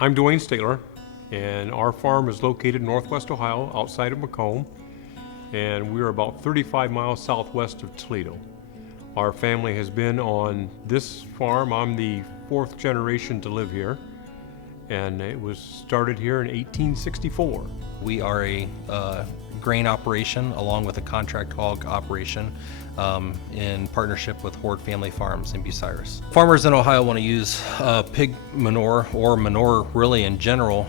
I'm Duane Stateler, and our farm is located in northwest Ohio, outside of Macomb, and we are about 35 miles southwest of Toledo. Our family has been on this farm. I'm the fourth generation to live here, and it was started here in 1864. We are a grain operation along with a contract hog operation in partnership with Horde Family Farms in Bucyrus. Farmers in Ohio want to use pig manure or manure really in general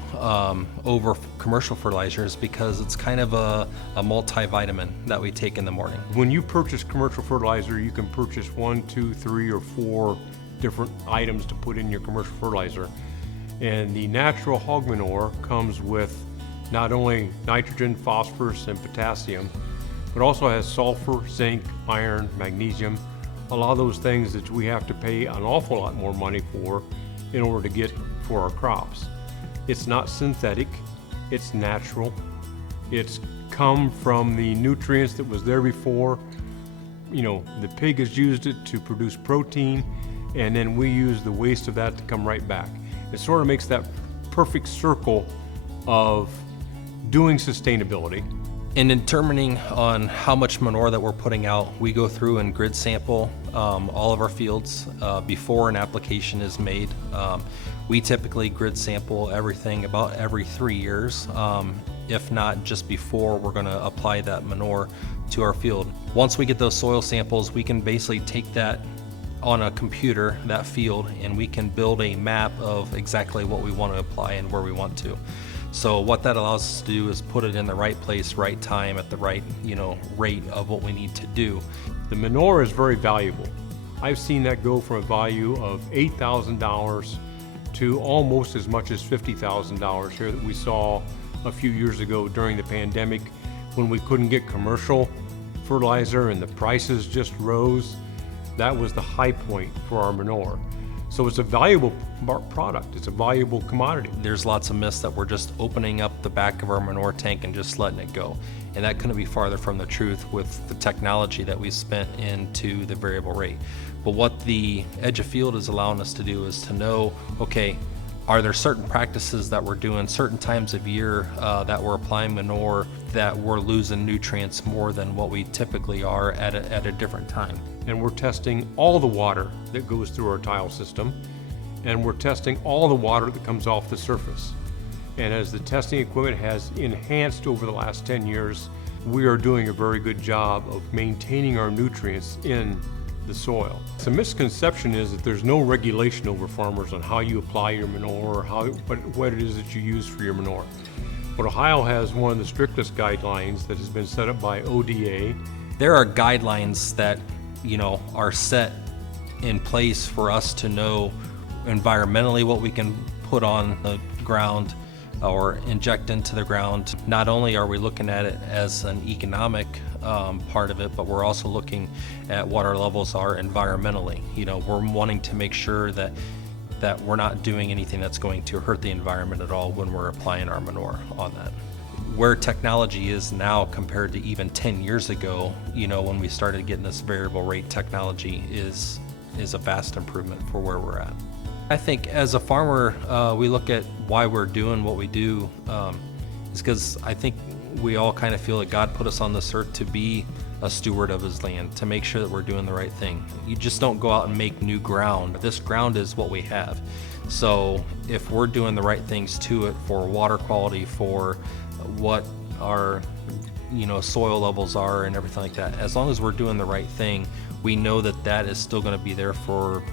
over commercial fertilizers because it's kind of a multivitamin that we take in the morning. When you purchase commercial fertilizer, you can purchase 1, 2, 3, or 4 different items to put in your commercial fertilizer. And the natural hog manure comes with not only nitrogen, phosphorus, and potassium, but also has sulfur, zinc, iron, magnesium, a lot of those things that we have to pay an awful lot more money for in order to get for our crops. It's not synthetic, it's natural. It's come from the nutrients that was there before. You know, the pig has used it to produce protein, and then we use the waste of that to come right back. It sort of makes that perfect circle of doing sustainability. In determining on how much manure that we're putting out, we go through and grid sample all of our fields before an application is made. We typically grid sample everything about every 3 years, if not just before we're going to apply that manure to our field. Once we get those soil samples, we can basically take that on a computer, that field, and we can build a map of exactly what we want to apply and where we want to. So what that allows us to do is put it in the right place, right time, at the right, rate of what we need to do. The manure is very valuable. I've seen that go from a value of $8,000 to almost as much as $50,000 here that we saw a few years ago during the pandemic when we couldn't get commercial fertilizer and the prices just rose. That was the high point for our manure. So it's a valuable product, it's a valuable commodity. There's lots of myths that we're just opening up the back of our manure tank and just letting it go. And that couldn't be farther from the truth with the technology that we spent into the variable rate. But what the edge of field is allowing us to do is to know, okay, are there certain practices that we're doing, certain times of year that we're applying manure that we're losing nutrients more than what we typically are at a different time? And we're testing all the water that goes through our tile system, and we're testing all the water that comes off the surface. And as the testing equipment has enhanced over the last 10 years, we are doing a very good job of maintaining our nutrients in the soil. The misconception is that there's no regulation over farmers on how you apply your manure or what it is that you use for your manure. But Ohio has one of the strictest guidelines that has been set up by ODA. There are guidelines that are set in place for us to know environmentally what we can put on the ground or inject into the ground. Not only are we looking at it as an economic part of it, but we're also looking at what our levels are environmentally. We're wanting to make sure that we're not doing anything that's going to hurt the environment at all when we're applying our manure on that. Where technology is now compared to even 10 years ago, when we started getting this variable rate technology is a vast improvement for where we're at. I think as a farmer, we look at why we're doing what we do is because I think we all kind of feel that God put us on this earth to be a steward of his land, to make sure that we're doing the right thing. You just don't go out and make new ground. This ground is what we have. So if we're doing the right things to it for water quality, for what our soil levels are and everything like that, as long as we're doing the right thing, we know that is still going to be there for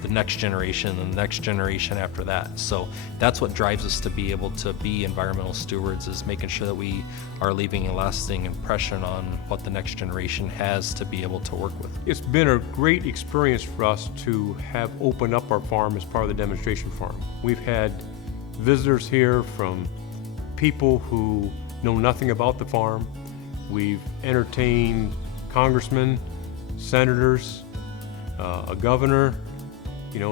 the next generation and the next generation after that. So that's what drives us to be able to be environmental stewards, is making sure that we are leaving a lasting impression on what the next generation has to be able to work with. It's been a great experience for us to have opened up our farm as part of the demonstration farm. We've had visitors here from people who know nothing about the farm. We've entertained congressmen, senators, a governor,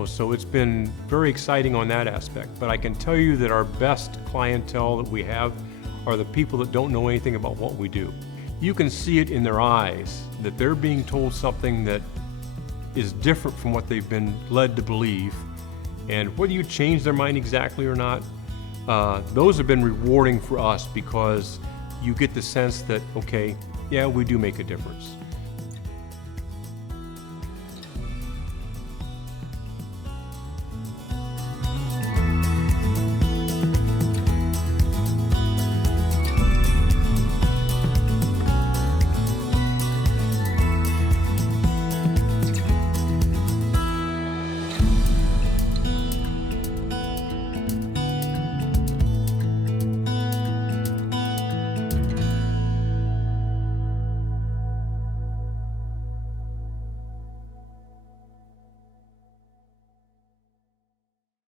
so it's been very exciting on that aspect. But I can tell you that our best clientele that we have are the people that don't know anything about what we do. You can see it in their eyes that they're being told something that is different from what they've been led to believe, And whether you change their mind exactly or not, those have been rewarding for us because you get the sense that, okay, yeah, we do make a difference.